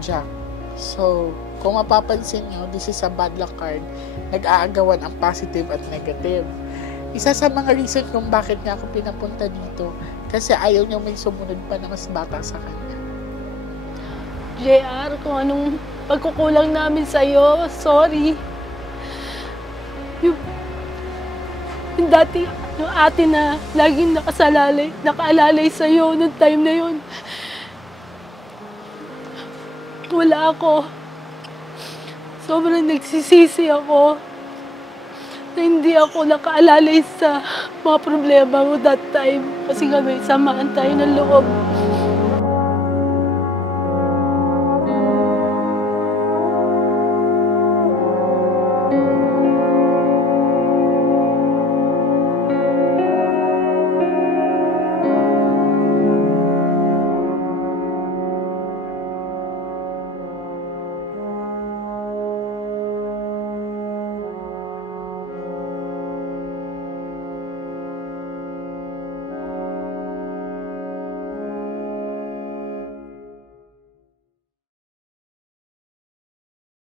Jack. So, kung mapapansin nyo, this is a bad luck card. Nag-aagawan ang positive at negative. Isa sa mga reason kung bakit nga ako pinapunta dito, kasi ayaw niya may sumunod pa na mas bata sa kanya. JR, kung anong pagkukulang namin sa'yo, sorry. Yung dati, yung ate na laging nakaalalay sa'yo noong time na yun. Wala ako. Sobrang nagsisisi ako na hindi ako nakaalalay sa mga problema mo that time. Kasi nga may samaan tayo ng loob.